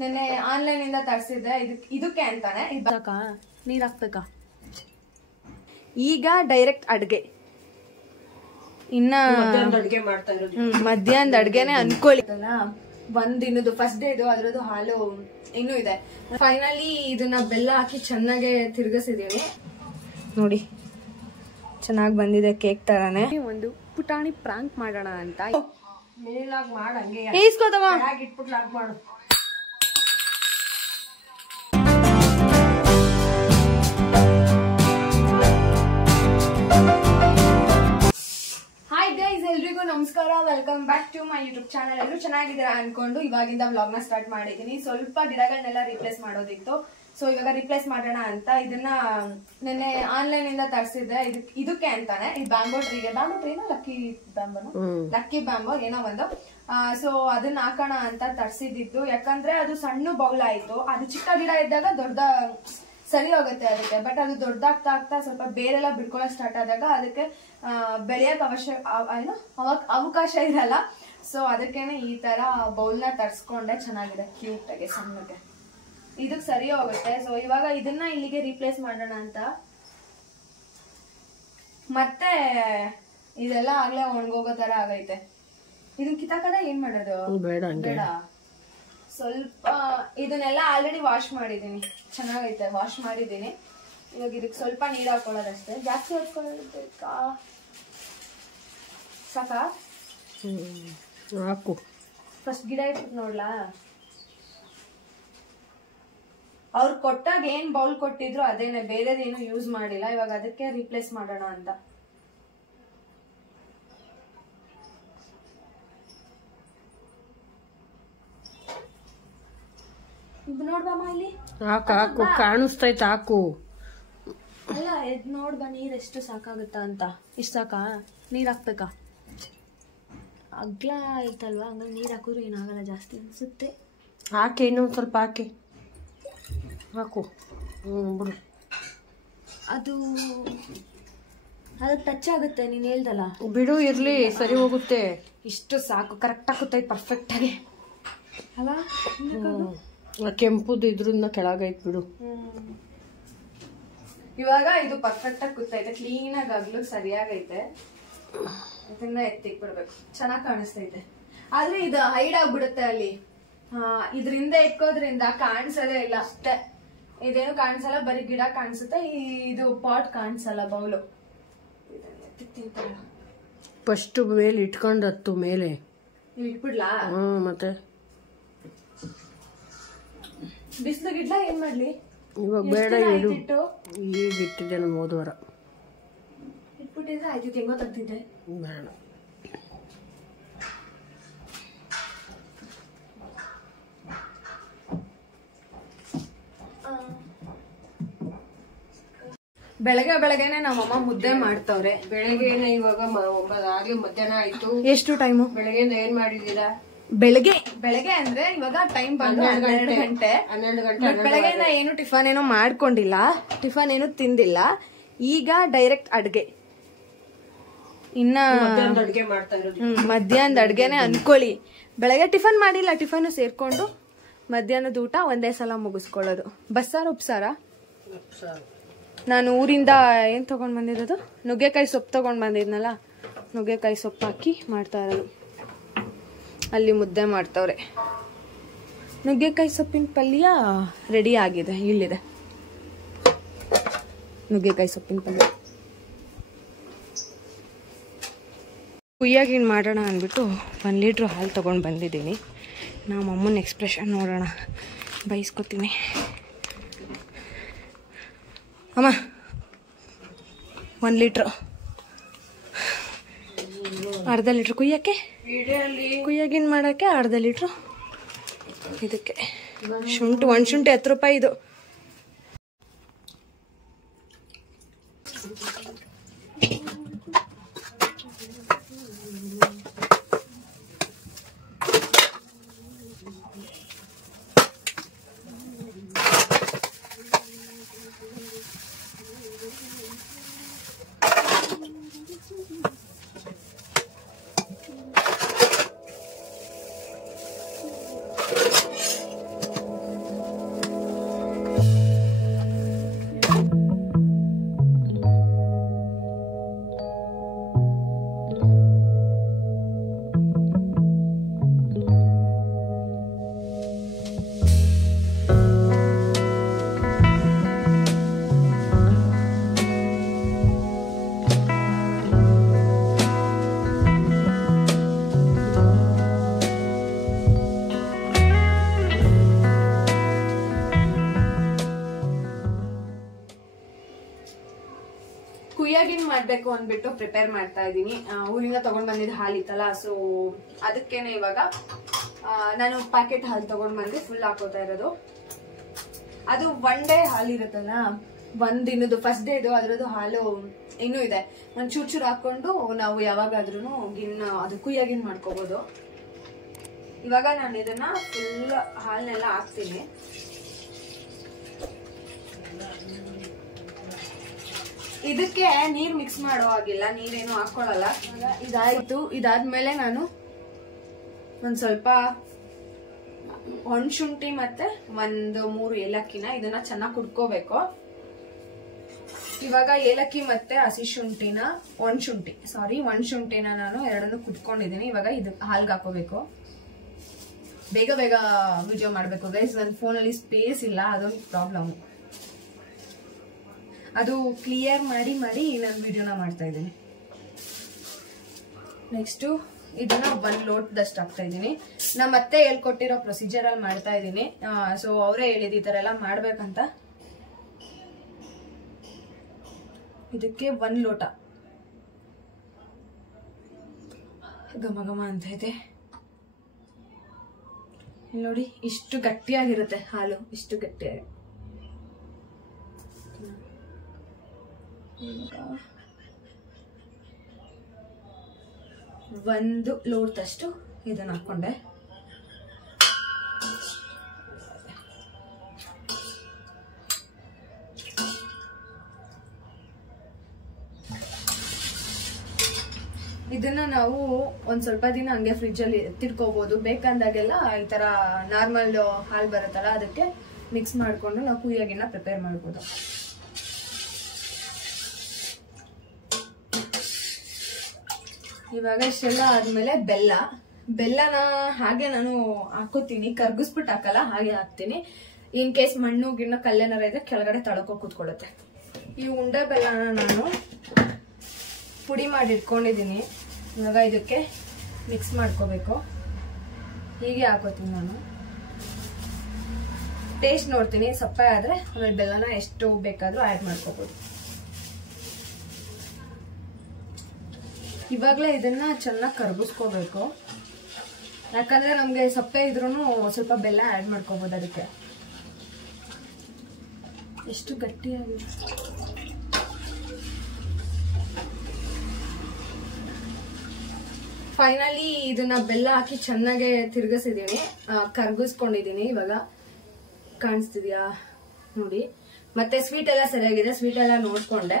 ನೆನ್ನೆ ಆನ್ಲೈನ್ ಇಂದ ತರಿಸಿದ್ದೆ ಇದಕ್ಕೆ ಅಂತಾನೆ ನೀರ್ ಹಾಕ್ಬೇಕಾ ಈಗ ಡೈರೆಕ್ಟ್ ಅಡ್ಗೆ ಇನ್ನ ಮಧ್ಯಾಹ್ನದ ಅಡ್ಗೆನೆ ಅನ್ಕೊಳ್ಳಿ ಒಂದಿನದು ಫಸ್ಟ್ ಡೇ ಇದು ಅದ್ರದ್ದು ಹಾಲು ಇನ್ನೂ ಇದೆ ಫೈನಲಿ ಇದನ್ನ ಬೆಲ್ಲ ಹಾಕಿ ಚೆನ್ನಾಗೆ ತಿರ್ಗಿಸಿದೀವಿ ನೋಡಿ ಚೆನ್ನಾಗಿ ಬಂದಿದೆ ಕೇಕ್ ತರಾನೆ ಒಂದು ಪುಟಾಣಿ ಪ್ರಾಂಕ್ ಮಾಡೋಣ ಅಂತ ಮೇಲಾಗ್ ಮಾಡಂಗೆ ಇಟ್ಬಿಟ್ಟು ಲಾಗ್ ಮಾಡು ಎಲ್ರಿಗೂ ನಮಸ್ಕಾರ welcome back to my YouTube channel ಎಲ್ಲರೂ ಚೆನ್ನಾಗಿದ್ದೀರಾ ಅನ್ಕೊಂಡು ಇವಾಗಿಂದ ವ್ಲಾಗ್ ನ ಸ್ಟಾರ್ಟ್ ಮಾಡಿದೀನಿ ಸ್ವಲ್ಪ ಗಿಡಗಳನ್ನೆಲ್ಲ ರಿಪ್ಲೇಸ್ ಮಾಡೋದಿತ್ತು ಸೊ ಇವಾಗ ರಿಪ್ಲೇಸ್ ಮಾಡೋಣ ಅಂತ ಇದನ್ನ ನೆನ್ನೆ ಆನ್ಲೈನ್ ಇಂದ ತರಿಸಿದ್ದೆ ಇದಕ್ಕೆ ಅಂತಾನೆ ಈ ಬ್ಯಾಂಬೋ ಟ್ರೀಗೆ ಲಕ್ಕಿ ಬ್ಯಾಂಬೋ ಏನೋ ಒಂದು ಸೊ ಅದನ್ನ ಹಾಕೋಣ ಅಂತ ತರಿಸಿದ್ದು ಯಾಕಂದ್ರೆ ಅದು ಸಣ್ಣ ಬೌಲ್ ಆಯ್ತು ಅದು ಚಿಕ್ಕ ಗಿಡ ಇದ್ದಾಗ ದೊಡ್ಡ ಸರಿ ಹೋಗುತ್ತೆ ಅದಕ್ಕೆ ಬಟ್ ಅದು ದೊಡ್ಡದಾಗ್ತಾ ಆಗ್ತಾ ಸ್ವಲ್ಪ ಬೇರೆಲ್ಲ ಬಿಡ್ಕೊಳ್ಳೋ ಸ್ಟಾರ್ಟ್ ಆದಾಗ ಅದಕ್ಕೆ ಬೆಳೆಯಕ್ ಅವಕಾಶ ಇರಲ್ಲ ಸೊ ಅದಕ್ಕೇನೆ ಈ ತರ ಬೌಲ್ ನ ತರ್ಸ್ಕೊಂಡೆ ಚೆನ್ನಾಗಿದೆ ಕ್ಯೂಟ್ ಆಗಿ ಸಣ್ಣಗೆ ಇದಕ್ ಸರಿ ಹೋಗುತ್ತೆ ಸೊ ಇವಾಗ ಇದನ್ನ ಇಲ್ಲಿಗೆ ರೀಪ್ಲೇಸ್ ಮಾಡೋಣ ಅಂತ ಮತ್ತೆ ಇದೆಲ್ಲ ಆಗ್ಲೇ ಒಣಗೋಗೋ ತರ ಆಗೈತೆ ಇದನ್ ಕಿತ್ತಾಕದ ಏನ್ ಮಾಡೋದು ಬೇಡ ಸ್ವಲ್ಪ ಇದನ್ನೆಲ್ಲ ಆಲ್ರೆಡಿ ವಾಶ್ ಮಾಡಿದೀನಿ ಚೆನ್ನಾಗೈತೆ ವಾಶ್ ಮಾಡಿದೀನಿ ಇವಾಗ ಇದಕ್ಕೆ ಸ್ವಲ್ಪ ನೀರ್ ಹಾಕೊಳ್ಳೋದಷ್ಟೇ ಜಾಸ್ತಿ ಹಾಕೊಳ್ಳೋದಕ್ಕಾ ಸಾಕಾ ಹಾಕು ಫಸ್ಟ್ ಗಿಡ ಇಟ್ಬಿಟ್ಟು ನೋಡ್ಲಾ ಅವ್ರು ಕೊಟ್ಟಾಗ ಏನ್ ಬೌಲ್ ಕೊಟ್ಟಿದ್ರು ಅದೇನೆ ಬೇರೆದೇನು ಯೂಸ್ ಮಾಡಿಲ್ಲ ಇವಾಗ ಅದಕ್ಕೆ ರೀಪ್ಲೇಸ್ ಮಾಡೋಣ ಅಂತ ನೋಡ್ಬಮ್ಮ ಇಲ್ಲಿ ಹಾಕು ಕಾಣಿಸ್ತೈತೆ ಹಾಕು ಅಲ್ಲ ಎದ್ ನೋಡ್ಬ ನೀರ್ ಎಷ್ಟು ಸಾಕಾಗುತ್ತಾ ಅಂತ ಇಷ್ಟ ಸಾಕಾ ನೀರ್ ಹಾಕ್ಬೇಕಾ ಅಗ್ಲ ಐತಲ್ವಾ ಹಂಗಾಗಿ ನೀರ್ ಹಾಕಿದ್ರು ಏನಾಗಲ್ಲ ಜಾಸ್ತಿ ಅನ್ಸುತ್ತೆ ಹಾಕಿ ಇನ್ನೊಂದು ಸ್ವಲ್ಪ ಹಾಕಿ ಹಾಕು ಬಿಡು ಅದು ಟಚ್ ಆಗುತ್ತೆ ನೀನ್ ಹೇಳ್ದಲ್ಲ ಬಿಡು ಇರ್ಲಿ ಸರಿ ಹೋಗುತ್ತೆ ಇಷ್ಟು ಸಾಕು ಕರೆಕ್ಟ್ ಆಗುತ್ತೆ ಪರ್ಫೆಕ್ಟ್ ಆಗಿ ಅಲ್ಲ ಕೆಂಪುದು ಇದ್ರಿಂದ ಕೆಳಗೈತ್ ಬಿಡು ಇವಾಗ ಇದು ಪರ್ಫೆಕ್ಟ್ ಆಗಿ ಕೂತೈತೆ ಕ್ಲೀನ್ ಆಗಿ ಆಗ್ಲು ಸರಿಯಾಗೈತೆ ಇದನ್ನ ಎತ್ತಿಕ್ ಬಿಡ್ಬೇಕು ಚೆನ್ನಾಗ್ ಕಾಣಿಸ್ತೈತೆ ಆದ್ರೆ ಇದು ಹೈಡ್ ಆಗ್ಬಿಡುತ್ತೆ ಅಲ್ಲಿ ಇದ್ರಿಂದ ಎಕ್ಕೋದ್ರಿಂದ ಕಾಣಿಸೋದೇ ಇಲ್ಲ ಅಷ್ಟೇ ಇದೇನು ಕಾಣಿಸಲ್ಲ ಬರೀ ಗಿಡ ಕಾಣಿಸುತ್ತೆ ಇದು ಪಾಟ್ ಕಾಣಿಸಲ್ಲ ಬೌಲು ಫಸ್ಟ್ ಮೇಲೆ ಇಟ್ಕೊಂಡತ್ತು ಮೇಲೆ ಇಟ್ಬಿಡ್ಲಾ ಮತ್ತೆ ಬಿಸಿಲು ಗಿಡ್ಲ ಏನ್ ಮಾಡ್ಲಿ ಇವಾಗ ಬೇಡ ಇಡು ಈಗ ಇಟ್ಟಿದ್ದೆ ನಾನು ಹೋದ್ವಾರ ಇಟ್ಬಿಟ್ಟಿದ್ರೆ ಆಯ್ತು ಹೆಂಗೋ ತೆಗ್ದಿದ್ದೆ ಬೇಡ ಬೆಳಗ್ಗೆನೆ ನಮ್ಮಮ್ಮ ಮುದ್ದೆ ಮಾಡ್ತವ್ರೆ ಬೆಳಗ್ಗೆನೆ ಇವಾಗ ಆಗ್ಲೇ ಮಧ್ಯಾಹ್ನ ಆಯ್ತು ಎಷ್ಟು ಟೈಮು ಬೆಳಗ್ಗೆ ಏನ್ ಮಾಡಿದೀರಾ ಬೆಳಗ್ಗೆ ಅಂದ್ರೆ ಇವಾಗ ಟೈಮ್ ಬಂದು 12 ಗಂಟೆ ಬೆಳಗ್ಗೆಯಿಂದ ಏನು ಟಿಫನ್ ಏನೋ ಮಾಡ್ಕೊಂಡಿಲ್ಲ ಟಿಫನ್ ಏನು ತಿಂದಿಲ್ಲ ಈಗ ಡೈರೆಕ್ಟ್ ಅಡ್ಗೆ ಇನ್ನ ಮಧ್ಯಾಹ್ನದ ಅಡ್ಗೆನೆ ಅನ್ಕೊಳ್ಳಿ ಬೆಳಗ್ಗೆ ಟಿಫನ್ ಮಾಡಿಲ್ಲ ಟಿಫನ್ ಸೇರ್ಕೊಂಡು ಮಧ್ಯಾಹ್ನದ ಊಟ ಒಂದೇ ಸಲ ಮುಗಿಸ್ಕೊಳ್ಳೋದು ಬಸ್ಸಾರ ಉಪ್ಸಾರ ನಾನು ಊರಿಂದ ಏನ್ ತಗೊಂಡ್ ಬಂದಿರೋದು ನುಗ್ಗೆಕಾಯಿ ಸೊಪ್ಪು ತಗೊಂಡ್ ಬಂದಿದ್ನಲ್ಲ ನುಗ್ಗೆಕಾಯಿ ಸೊಪ್ಪು ಹಾಕಿ ಮಾಡ್ತಾ ಇರೋದು ಅಲ್ಲಿ ಮುದ್ದೆ ಮಾಡ್ತವ್ರೆ ನುಗ್ಗೆಕಾಯಿ ಸೊಪ್ಪಿನ ಪಲ್ಯ ರೆಡಿ ಆಗಿದೆ ಇಲ್ಲಿದೆ ನುಗ್ಗೆಕಾಯಿ ಸೊಪ್ಪಿನ ಪಲ್ಯ ಕುಯ್ಯಾಗಿನ್ ಮಾಡೋಣ ಅಂದ್ಬಿಟ್ಟು 1 ಲೀಟ್ರ್ ಹಾಲು ತಗೊಂಡು ಬಂದಿದ್ದೀನಿ ನಮ್ಮ ಅಮ್ಮನ ಎಕ್ಸ್ಪ್ರೆಷನ್ ನೋಡೋಣ ಬೈಸ್ಕೊತೀನಿ ಅಮ್ಮ 1 ಲೀಟ್ರ್ ಅರ್ಧ ಲೀಟ್ರ್ ಕುಯ್ಯಾಗಿನ್ ಮಾಡೋಕ್ಕೆ ಅರ್ಧ ಲೀಟ್ರು ಇದಕ್ಕೆ ಶುಂಠಿ 1 ಶುಂಠಿ 10 ರೂಪಾಯಿ ಇದು ಕುಯ್ಯಾಗಿನ್ ಮಾಡ್ಬೇಕು ಅಂದ್ಬಿಟ್ಟು ಪ್ರಿಪೇರ್ ಮಾಡ್ತಾ ಇದ್ದೀನಿ. ಊರಿಂದ ತಗೊಂಡ್ ಬಂದಿದ್ದ ಹಾಲು ಇತ್ತಲ್ಲ, ಸೊ ಅದಕ್ಕೇನೆ ಇವಾಗ ನಾನು ಪ್ಯಾಕೆಟ್ ಹಾಲು ತಗೊಂಡ್ ಬಂದು ಫುಲ್ ಹಾಕೋತಾ ಇರೋದು. ಅದು 1 ಡೇ ಹಾಲು ಇರುತ್ತಲ್ಲ, ಒಂದಿನದ್ದು ಫಸ್ಟ್ ಡೇದು ಅದ್ರದ್ದು ಹಾಲು ಇನ್ನೂ ಇದೆ. ಒಂದ್ ಚೂರು ಹಾಕೊಂಡು ನಾವು ಯಾವಾಗಾದ್ರೂ ಅದು ಕುಯ್ಯಾಗಿನ್ ಮಾಡ್ಕೋಬಹುದು. ಇವಾಗ ನಾನು ಇದನ್ನ ಫುಲ್ ಹಾಲ್ನೆಲ್ಲ ಹಾಕ್ತೀನಿ. ಇದಕ್ಕೆ ನೀರ್ ಮಿಕ್ಸ್ ಮಾಡೋ ಹಾಗಿಲ್ಲ, ನೀರೇನು ಹಾಕೊಳ್ಳಲ್ಲ. ಇದಾಯ್ತು. ಇದಾದ್ಮೇಲೆ ನಾನು ಒಂದ್ ಸ್ವಲ್ಪ ಒಣಶುಂಠಿ ಮತ್ತೆ 1-3 ಏಲಕ್ಕಿನ ಇದನ್ನ ಚೆನ್ನಾಗಿ ಕುಡ್ಕೋಬೇಕು. ಇವಾಗ ಏಲಕ್ಕಿ ಮತ್ತೆ ಹಸಿ ಶುಂಠಿನ ಒಣಶುಂಠಿನ ನಾನು ಎರಡನ್ನು ಕುಟ್ಕೊಂಡಿದ್ದೀನಿ. ಇವಾಗ ಇದು ಹಾಲ್ಗೆ ಹಾಕೋಬೇಕು. ಬೇಗ ಬೇಗ ವಿಡಿಯೋ ಮಾಡ್ಬೇಕು ಗೈಸ್, ನನ್ನ ಫೋನಲ್ಲಿ ಸ್ಪೇಸ್ ಇಲ್ಲ, ಅದೊಂದು ಪ್ರಾಬ್ಲಮ್. ಅದು ಕ್ಲಿಯರ್ ಮಾಡಿ ನಾನು ವಿಡಿಯೋನ ಮಾಡ್ತಾ ಇದ್ದೀನಿ. ನೆಕ್ಸ್ಟ್ ಇದನ್ನ 1 ಲೋಟದಷ್ಟು ಹಾಕ್ತಾ ಇದ್ದೀನಿ. ನಮ್ಮ ಅತ್ತೆ ಹೇಳ್ಕೊಟ್ಟಿರೋ ಪ್ರೊಸೀಜರ್ ಅಲ್ಲಿ ಮಾಡ್ತಾ ಇದ್ದೀನಿ. ಸೊ ಅವರೇ ಹೇಳಿದ ಈ ತರ ಎಲ್ಲ ಮಾಡ್ಬೇಕಂತ. ಇದಕ್ಕೆ 1 ಲೋಟ ಘಮ ಘಮ ಅಂತ ಇದೆ ನೋಡಿ. ಇಷ್ಟು ಗಟ್ಟಿಯಾಗಿರುತ್ತೆ ಹಾಲು, ಇಷ್ಟು ಗಟ್ಟಿಯಾಗಿ. 1 ಲೋಟದಷ್ಟು ಇದನ್ನ ಹಾಕೊಂಡೆ. ಇದನ್ನ ನಾವು ಒಂದ್ ಸ್ವಲ್ಪ ದಿನ ಹಂಗೆ ಫ್ರಿಜ್ ಅಲ್ಲಿ ತಿಡ್ಕೋಬಹುದು. ಬೇಕಂದಾಗೆಲ್ಲ ಈ ತರ ನಾರ್ಮಲ್ ಹಾಲು ಬರುತ್ತಲ್ಲ, ಅದಕ್ಕೆ ಮಿಕ್ಸ್ ಮಾಡ್ಕೊಂಡು ನಾವು ಕುಯ್ಯಾಗಿನ ಪ್ರಿಪೇರ್ ಮಾಡ್ಬೋದು. ಇವಾಗ ಇಷ್ಟೆಲ್ಲ ಆದ್ಮೇಲೆ ಬೆಲ್ಲನ ಹಾಗೆ ನಾನು ಹಾಕೋತೀನಿ, ಕರ್ಗಿಸ್ಬಿಟ್ಟು ಹಾಕಲ್ಲ, ಹಾಗೆ ಹಾಕ್ತೀನಿ. ಇನ್ ಕೇಸ್ ಮಣ್ಣು ಗಿಣ್ಣು ಕಲ್ಲೇನಾರ ಇದ್ರೆ ಕೆಳಗಡೆ ತಳಕೋ ಕೂತ್ಕೊಳ್ಳುತ್ತೆ. ಈ ಉಂಡೆ ಬೆಲ್ಲನ ನಾನು ಪುಡಿ ಮಾಡಿ ಇಟ್ಕೊಂಡಿದ್ದೀನಿ. ಇವಾಗ ಇದಕ್ಕೆ ಮಿಕ್ಸ್ ಮಾಡ್ಕೋಬೇಕು. ಹೀಗೆ ಹಾಕೋತೀನಿ ನಾನು. ಟೇಸ್ಟ್ ನೋಡ್ತೀನಿ, ಸಪ್ಪೆ ಆದ್ರೆ ಆಮೇಲೆ ಬೆಲ್ಲನ ಎಷ್ಟು ಬೇಕಾದ್ರೂ ಆ್ಯಡ್ ಮಾಡ್ಕೋಬಹುದು. ಇವಾಗಲೇ ಇದನ್ನ ಚೆನ್ನಾಗಿ ಕರಗಿಸ್ಕೋಬೇಕು, ಯಾಕಂದ್ರೆ ನಮ್ಗೆ ಸಪ್ಪೆ ಇದ್ರೂ ಸ್ವಲ್ಪ ಬೆಲ್ಲ ಆ್ಯಡ್ ಮಾಡ್ಕೋಬಹುದು. ಅದಕ್ಕೆ ಎಷ್ಟು ಗಟ್ಟಿಯಾಗಿದೆ. ಫೈನಲಿ ಇದನ್ನ ಬೆಲ್ಲ ಹಾಕಿ ಚೆನ್ನಾಗೆ ತಿರ್ಗಿಸಿದೀನಿ, ಕರ್ಗಿಸ್ಕೊಂಡಿದೀನಿ. ಇವಾಗ ಕಾಣಿಸ್ತಿದ್ಯಾ ನೋಡಿ. ಮತ್ತೆ ಸ್ವೀಟ್ ಎಲ್ಲ ಸರಿಯಾಗಿದೆ, ಸ್ವೀಟ್ ಎಲ್ಲ ನೋಡ್ಕೊಂಡೆ.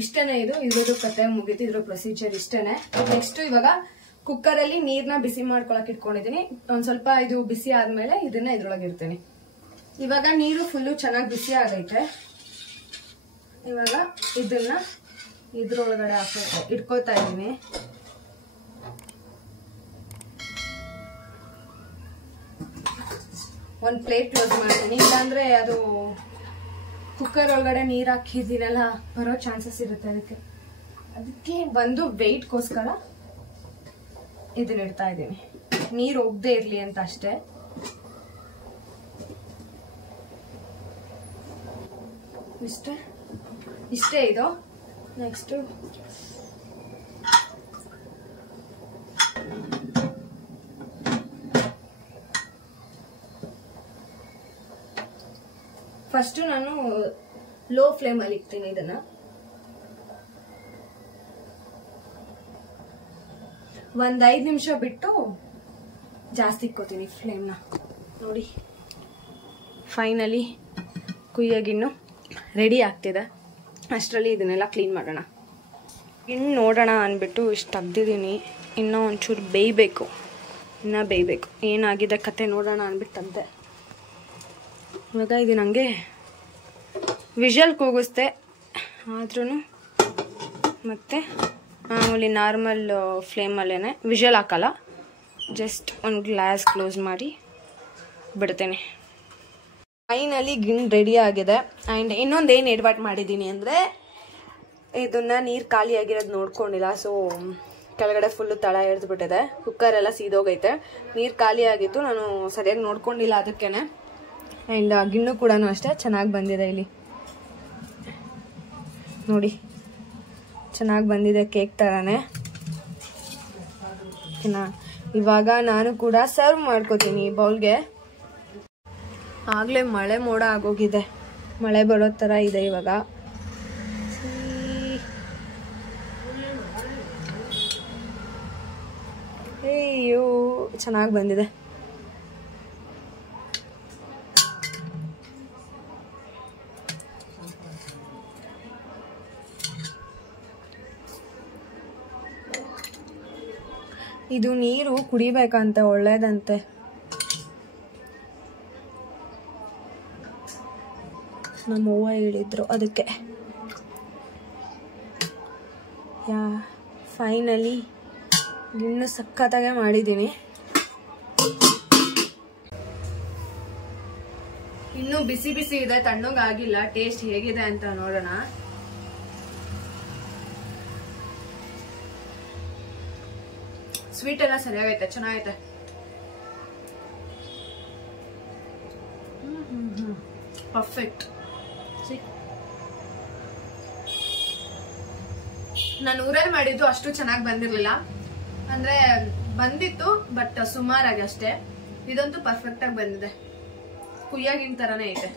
ಇಷ್ಟನೇ ಇದ್ರದ್ದು ಕತೆ ಮುಗೀತು, ಇದ್ರ ಪ್ರೊಸೀಜರ್ ಇಷ್ಟನೇ. ನೆಕ್ಸ್ಟ್ ಇವಾಗ ಕುಕ್ಕರ್ ಅಲ್ಲಿ ನೀರ್ನ ಬಿಸಿ ಮಾಡ್ಕೊಳಕ್ ಇಟ್ಕೊಂಡಿದೀನಿ. ಒಂದ್ ಸ್ವಲ್ಪ ಇದು ಬಿಸಿ ಆದ್ಮೇಲೆ ಇದನ್ನ ಇದ್ರೊಳಗೆ ಇರ್ತೀನಿ. ಇವಾಗ ನೀರು ಫುಲ್ಲು ಚೆನ್ನಾಗಿ ಬಿಸಿ ಆಗೈತೆ. ಇವಾಗ ಇದನ್ನ ಇದ್ರೊಳಗಡೆ ಇಟ್ಕೋತಾ ಇದೀನಿ. ಒಂದ್ ಪ್ಲೇಟ್ ಕ್ಲೋಸ್ ಮಾಡ್ತೀನಿ, ಇಲ್ಲಾಂದ್ರೆ ಅದು ಕುಕ್ಕರ್ ಒಳಗಡೆ ನೀರ್ ಹಾಕಿದ್ದೀನಲ್ಲ ಬರೋ ಚಾನ್ಸಸ್ ಇರುತ್ತೆ. ಅದಕ್ಕೆ ಒಂದು ವೆಯ್ಟ್ಗೋಸ್ಕರ ಇದನ್ನ ಇಡ್ತಾ ಇದ್ದೀನಿ, ನೀರ್ ಹೋಗದೆ ಇರ್ಲಿ ಅಂತ ಅಷ್ಟೇ. ಇಷ್ಟೇ ಇದು. ನೆಕ್ಸ್ಟ್ ಫಸ್ಟ್ ನಾನು ಲೋ ಫ್ಲೇಮ್ ಅಲ್ಲಿ ಇಡ್ತೀನಿ. ಇದನ್ನ ಒಂದ್ 5 ನಿಮಿಷ ಬಿಟ್ಟು ಜಾಸ್ತಿ ಇಕ್ಕೋತೀನಿ ಫ್ಲೇಮ್ನ. ನೋಡಿ ಫೈನಲಿ ಕುಯ್ಯಾಗಿನ್ನು ರೆಡಿ ಆಗ್ತಿದೆ. ಅಷ್ಟರಲ್ಲಿ ಇದನ್ನೆಲ್ಲ ಕ್ಲೀನ್ ಮಾಡೋಣ. ಇನ್ನು ನೋಡೋಣ ಅಂದ್ಬಿಟ್ಟು ಇಷ್ಟು ತೆಗ್ದಿದ್ದೀನಿ. ಇನ್ನೂ ಒಂಚೂರು ಬೇಯಬೇಕು, ಏನಾಗಿದೆ ಕತೆ ನೋಡೋಣ ಅಂದ್ಬಿಟ್ಟು ತೆಗ್ದೆ. ಇವಾಗ ಇದು ನನಗೆ ವಿಷಲ್ ಕೂಗಿಸ್ದೆ, ಆದ್ರೂ ಮತ್ತೆ ಮಾಮೂಲಿ ನಾರ್ಮಲ್ ಫ್ಲೇಮಲ್ಲೇ ವಿಷಲ್ ಹಾಕಲ್ಲ, ಜಸ್ಟ್ ಒಂದು ಗ್ಲಾಸ್ ಕ್ಲೋಸ್ ಮಾಡಿ ಬಿಡ್ತೇನೆ. ಫೈನಲಿ ಗಿಣ್ಣು ರೆಡಿ ಆಗಿದೆ. ಆ್ಯಂಡ್ ಇನ್ನೊಂದು ಏನು ಎಡ್ವರ್ಟ್ ಮಾಡಿದ್ದೀನಿ ಅಂದರೆ, ಇದನ್ನು ನೀರು ಖಾಲಿ ಆಗಿರೋದು ನೋಡ್ಕೊಂಡಿಲ್ಲ. ಸೊ ಕೆಳಗಡೆ ಫುಲ್ಲು ತಳ ಎಳೆದ್ಬಿಟ್ಟಿದೆ, ಕುಕ್ಕರೆಲ್ಲ ಸೀದೋಗೈತೆ. ನೀರು ಖಾಲಿ ಆಗಿತ್ತು, ನಾನು ಸರಿಯಾಗಿ ನೋಡ್ಕೊಂಡಿಲ್ಲ ಅದಕ್ಕೇನೆ. ಆ್ಯಂಡ್ ಗಿಣ್ಣು ಕೂಡ ಅಷ್ಟೇ ಚೆನ್ನಾಗಿ ಬಂದಿದೆ. ಇಲ್ಲಿ ನೋಡಿ ಚೆನ್ನಾಗಿ ಬಂದಿದೆ ಕೇಕ್ ಥರನೇ. ಇವಾಗ ನಾನು ಕೂಡ ಸರ್ವ್ ಮಾಡ್ಕೋತೀನಿ ಬೌಲ್ಗೆ. ಆಗಲೇ ಮಳೆ ಮೋಡ ಆಗೋಗಿದೆ, ಮಳೆ ಬರೋ ಥರ ಇದೆ ಇವಾಗ. ಅಯ್ಯೋ ಚೆನ್ನಾಗಿ ಬಂದಿದೆ. ಇದು ನೀರು ಕುಡಿಬೇಕಂತೆ, ಒಳ್ಳೇದಂತೆ. ನಮ್ಮವ್ವ ಹೇಳಿದ್ರು ಅದಕ್ಕೆ. ಫೈನಲಿ ಇನ್ನು ಸಖತ್ತಾಗೆ ಮಾಡಿದ್ದೀನಿ. ಇನ್ನು ಬಿಸಿ ಬಿಸಿ ಇದೆ, ತಣ್ಣಗಾಗಿಲ್ಲ. ಟೇಸ್ಟ್ ಹೇಗಿದೆ ಅಂತ ನೋಡೋಣ. ಸ್ವೀಟ್ ಎಲ್ಲ ಸರಿಯಾಗೈತೆ, ಚೆನ್ನಾಗೈತೆ. ಪರ್ಫೆಕ್ಟ್. ನಾನು ಊರಲ್ಲಿ ಮಾಡಿದ್ದು ಅಷ್ಟು ಚೆನ್ನಾಗಿ ಬಂದಿರ್ಲಿಲ್ಲ, ಅಂದ್ರೆ ಬಂದಿತ್ತು ಬಟ್ ಸುಮಾರಾಗಿ ಅಷ್ಟೇ. ಇದಂತೂ ಪರ್ಫೆಕ್ಟ್ ಆಗಿ ಬಂದಿದೆ, ಕುಯ್ಯಾಗಿನ ತರಾನೇ ಐತೆ.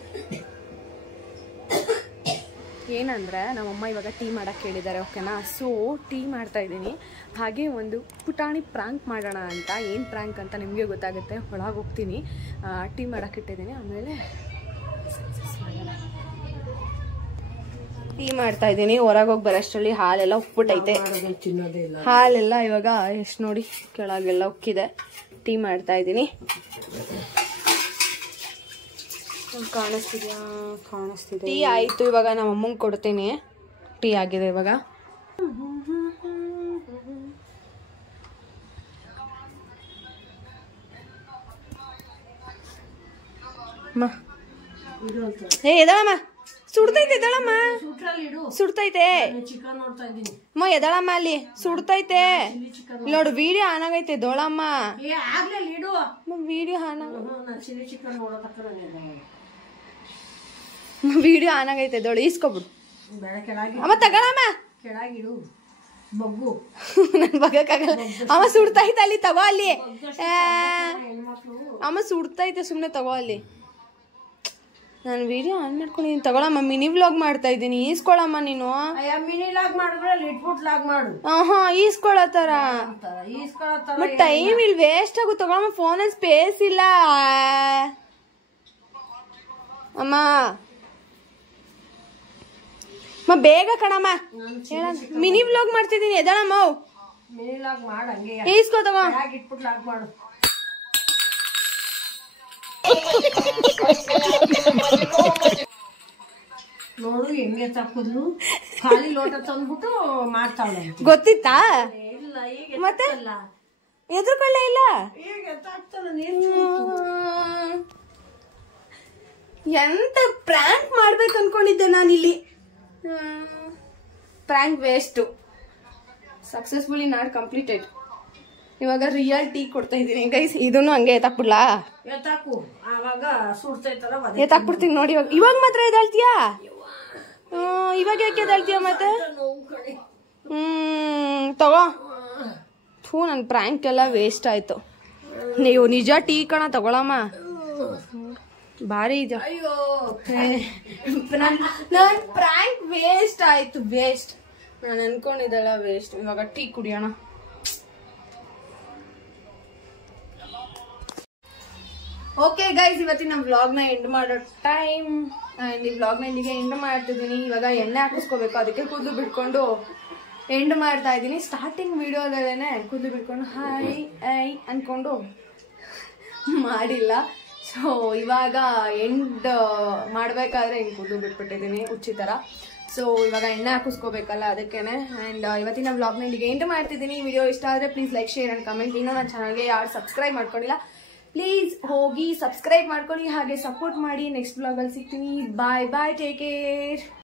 ಏನಂದ್ರೆ ನಮ್ಮಮ್ಮ ಇವಾಗ ಟೀ ಮಾಡಕ್ ಹೇಳಿದ್ದಾರೆ, ಓಕೆನಾ. ಸೊ ಟೀ ಮಾಡ್ತಾ ಇದ್ದೀನಿ. ಹಾಗೆ ಒಂದು ಪುಟಾಣಿ ಪ್ರಾಂಕ್ ಮಾಡೋಣ ಅಂತ. ಏನು ಪ್ರಾಂಕ್ ಅಂತ ನಿಮಗೆ ಗೊತ್ತಾಗುತ್ತೆ. ಒಳಗೆ ಹೋಗ್ತೀನಿ, ಟೀ ಮಾಡಕ್ಕೆ ಇಟ್ಟಿದ್ದೀನಿ. ಆಮೇಲೆ ಟೀ ಮಾಡ್ತಾ ಇದ್ದೀನಿ. ಹೊರಗೆ ಹೋಗಿ ಬರೋಷ್ಟರಲ್ಲಿ ಹಾಲೆಲ್ಲ ಉಪ್ಪಿಟ್ಟೈತೆ. ಹಾಲೆಲ್ಲ ಇವಾಗ ಎಷ್ಟು ನೋಡಿ ಕೆಳಗೆಲ್ಲ ಉಕ್ಕಿದೆ. ಟೀ ಮಾಡ್ತಾ ಇದ್ದೀನಿ. ಕಾಣಿಸ್ತಿದ್ಯಾ? ಕಾಣಿಸ್ತಿದೆ. ಟೀ ಆಯಿತು, ಇವಾಗ ನಮ್ಮ ಅಮ್ಮಂಗೆ ಕೊಡ್ತೀನಿ. ಟೀ ಆಗಿದೆ ಇವಾಗ. ಎದಳಮ್ಮ, ಸುಡ್ತೈತೆ. ಎದಳಮ್ಮ, ಸುಡ್ತೈತೆ. ಅಮ್ಮ ಎದಳಮ್ಮ, ಅಲ್ಲಿ ಸುಡ್ತೈತೆ ನೋಡು. ವಿಡಿಯೋ ಆನ್ ಆಗೈತೆ. ದೋಳಮ್ಮ, ವಿಡಿಯೋ ಆನ್ ವಿಡಿಯೋ ಆನ್ ಆಗೈತೆ. ದೋಳು ಈಸ್ಕೊಬಿಡು. ಅಮ್ಮ ತಗೊಳಮ್ಮ, ನನ್ ಬಗ್ಗಕ್ಕಾಗಲ್ಲ. ಅಮ್ಮ ಸುಡ್ತೈತೆ, ಅಲ್ಲಿ ತಗೋ. ಅಲ್ಲಿ ಅಮ್ಮ ಸುಡ್ತೈತೆ, ಸುಮ್ನೆ ತಗೋ. ಅಲ್ಲಿ ನಾನು ವಿಡಿಯೋ ಆನ್ ಮಾಡ್ಕೊಂಡಿದ್ದೀನಿ. ತಗೊಳಮ್ಮ, ಮಿನಿ ವ್ಲಾಗ್ ಮಾಡ್ತಾ ಇದ್ದೀನಿ. ಈಸ್ಕೊಳಮ್ಮ ನೀನು. ಮಿನಿ ಲಾಗ್ ಮಾಡಿದ್ರೆ ಲಾಗ್ ಮಾಡು. ಈಸ್ಕೊಳತ್ತಾರ ಟೈಮ್ ಇಲ್ಲಿ ವೇಸ್ಟ್ ಆಗು. ತಗೊಳಮ್ಮ, ಫೋನಲ್ಲಿ ಸ್ಪೇಸ್ ಇಲ್ಲ ಅಮ್ಮ. ಬೇಗ ಕಣಮ್ಮ, ಮಿನಿ ವ್ಲಾಗ್ ಮಾಡ್ತಿದ್ದೀನಿ. ಎದಳಮ್ಮ, ಮಿನಿ ಲಾಗ್ ಮಾಡು. ಹಂಗೆ ಈಸ್ಕೊ ತಗೋ. ಇಟ್ಬಿಟ್ಟು ಲಾಗ್ ಮಾಡು. ನೋಡು ಹೆಂಗೆ ತಪ್ಪದ್ಲು. ಖಾಲಿ ಲೋಟ ತಂದ್ಬಿಟ್ಟು ಮಾಡ್ತಾವಳೆ. ಗೊತ್ತಿತ್ತಾ? ಮತ್ತೆ ಎದುರುಕೊಳ್ಳೇ ಇಲ್ಲ. ಎಂತ ಪ್ರ್ಯಾಂಕ್ ಮಾಡ್ಬೇಕು ಅನ್ಕೊಂಡಿದ್ದೆ ನಾನಿಲ್ಲಿ. Prank waste. Successfully not completed. ಇವಾಗ ರಿಯಲ್ ಟೀ ಕೊಡ್ತಾ ಇದ್ದೀನಿ ಗೈಸ್. ಇದನ್ನು ಹಂಗೆ ಎತ್ತಾಕ್ಬಿಡ್ಲಾ? ಎತ್ತಾಕ್ಬಿಡ್ತೀನಿ ನೋಡಿ. ಇವಾಗ ಮಾತ್ರ ಎದಾಳ್ತೀಯಾ? ಇವಾಗ ಯಾಕೆ ಎದಾಳ್ತೀಯ ಮತ್ತೆ? ತಗೋ. ಥೂ, ನನ್ನ ಪ್ರ್ಯಾಂಕ್ ಎಲ್ಲ ವೇಸ್ಟ್ ಆಯ್ತು. ನೀವು ನಿಜ ಟೀ ಕಣ, ತಗೊಳಮ್ಮ. ಭಾರಿ ಇದೆ. ನನ್ ಪ್ರ್ಯಾಂಕ್ ವೇಸ್ಟ್ ಆಯ್ತು. ವೇಸ್ಟ್. ನಾನು ಅನ್ಕೊಂಡಿದ್ದೆಲ್ಲ ವೇಸ್ಟ್. ಇವಾಗ ಟೀ ಕುಡಿಯೋಣ. ಓಕೆ ಗೈಸ್, ಇವತ್ತಿನ ವ್ಲಾಗ್ನ ಎಂಡ್ ಮಾಡೋ ಟೈಮ್. ಈ ವ್ಲಾಗ್ನ ಇಲ್ಲಿಗೆ ಎಂಡ್ ಮಾಡ್ತಿದ್ದೀನಿ. ಇವಾಗ ಎಣ್ಣೆ ಹಾಕಿಸ್ಕೋಬೇಕು, ಅದಕ್ಕೆ ಕೂದಲು ಬಿಟ್ಕೊಂಡು ಎಂಡ್ ಮಾಡ್ತಾ ಇದ್ದೀನಿ. ಸ್ಟಾರ್ಟಿಂಗ್ ವಿಡಿಯೋದಲ್ಲೇನೆ ಕೂದಲು ಬಿಟ್ಕೊಂಡು ಹಾಯ್ ಐ ಅನ್ಕೊಂಡು ಮಾಡಿಲ್ಲ. ಸೊ ಇವಾಗ ಎಂಡ್ ಮಾಡಬೇಕಾದ್ರೆ ಹಿಂಗೆ ಕೂದಲು ಬಿಟ್ಬಿಟ್ಟಿದ್ದೀನಿ ಹುಚ್ಚಿ ಥರ. ಸೊ ಇವಾಗ ಎಣ್ಣೆ ಹಾಕಿಸ್ಕೋಬೇಕಲ್ಲ, ಅದಕ್ಕೇನೆ. ಆ್ಯಂಡ್ ಇವತ್ತಿನ ವ್ಲಾಗ್ನ ಇಲ್ಲಿಗೆ ಎಂಡ್ ಮಾಡ್ತಿದ್ದೀನಿ. ವಿಡಿಯೋ ಇಷ್ಟ ಆದರೆ please like, share and comment. ಇನ್ನೂ ನನ್ನ ಚಾನಲ್ಗೆ ಯಾರು ಸಬ್ಸ್ಕ್ರೈಬ್ ಮಾಡ್ಕೊಂಡಿಲ್ಲ ಪ್ಲೀಸ್ ಹೋಗಿ ಸಬ್ಸ್ಕ್ರೈಬ್ ಮಾಡ್ಕೊಳ್ಳಿ, ಹಾಗೆ ಸಪೋರ್ಟ್ ಮಾಡಿ. ನೆಕ್ಸ್ಟ್ ವ್ಲಾಗಲ್ಲಿ ಸಿಗ್ತೀನಿ. ಬಾಯ್ ಬಾಯ್, ಟೇಕ್ ಕೇರ್.